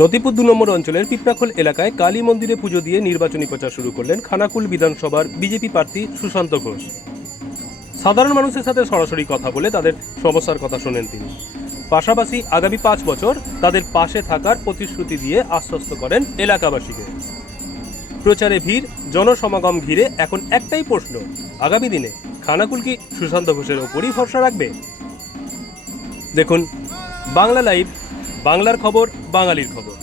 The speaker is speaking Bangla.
নদীপুর ২ নম্বর অঞ্চলের পিপরাখোল এলাকায় কালী মন্দিরে পুজো দিয়ে নির্বাচনী প্রচার শুরু করলেন খানাকুল বিধানসভার বিজেপি প্রার্থী সুশান্ত ঘোষ। সাধারণ মানুষের সাথে সরাসরি কথা বলে তাদের সমস্যার কথা শোনেন তিনি। পাশাপাশি আগামী ৫ বছর তাদের পাশে থাকার প্রতিশ্রুতি দিয়ে আশ্বস্ত করেন এলাকাবাসীকে। প্রচারে ভিড়, জনসমাগম ঘিরে এখন একটাই প্রশ্ন, আগামী দিনে খানাকুল কি সুশান্ত ঘোষের ওপরই ভরসা রাখবে? দেখুন বাংলা লাইভ, বাংলার খবর, বাঙালির খবর।